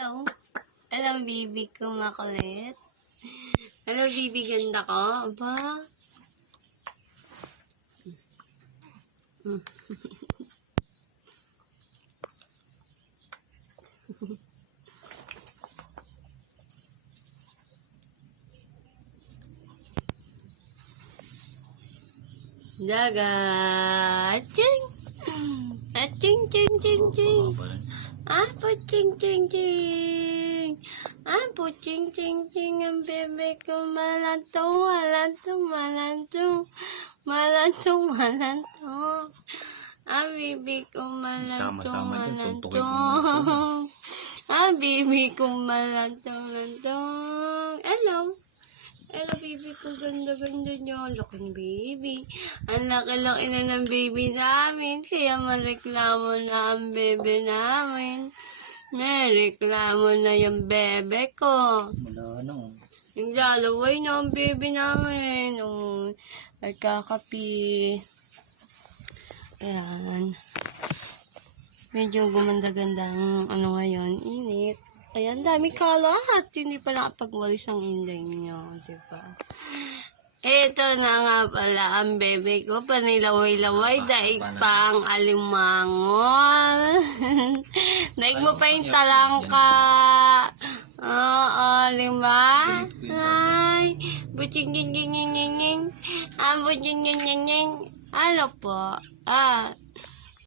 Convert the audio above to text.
Hello. Hello, baby ko makulit. Hello, baby ganda ko. Aba. Dagat. Ching. Ching, ching, ching, ching. Ching, ching, ching. Ching, ching, ching. Ang bebe ko malantong, malantong, malantong. Malantong, malantong. Ang bebe ko malantong, malantong. Ang bebe ko malantong, malantong. Hello. Hello, baby ko. Ganda-ganda niyo. Laki ng baby. Ang laki-laki na ng baby namin. Kaya mareklamo na ang bebe namin. Mareklamo na yung bebe ko. Wala na. Naglalaway na ang bebe namin. Ay kakapi. Ayan. Medyo gumanda-ganda ang ngayon. Init. Ayan, dami kalat. Hindi pa nakapagwalis ang inday niyo, diba? Ito na nga pala ang bebe ko. Panilaway-laway. Daig pang alimangol. Daig mo pa yung talangka. Oo, lima. Ay, buting-ging-ging-ging-ging. Buting-ging-ging-ging. Ano po?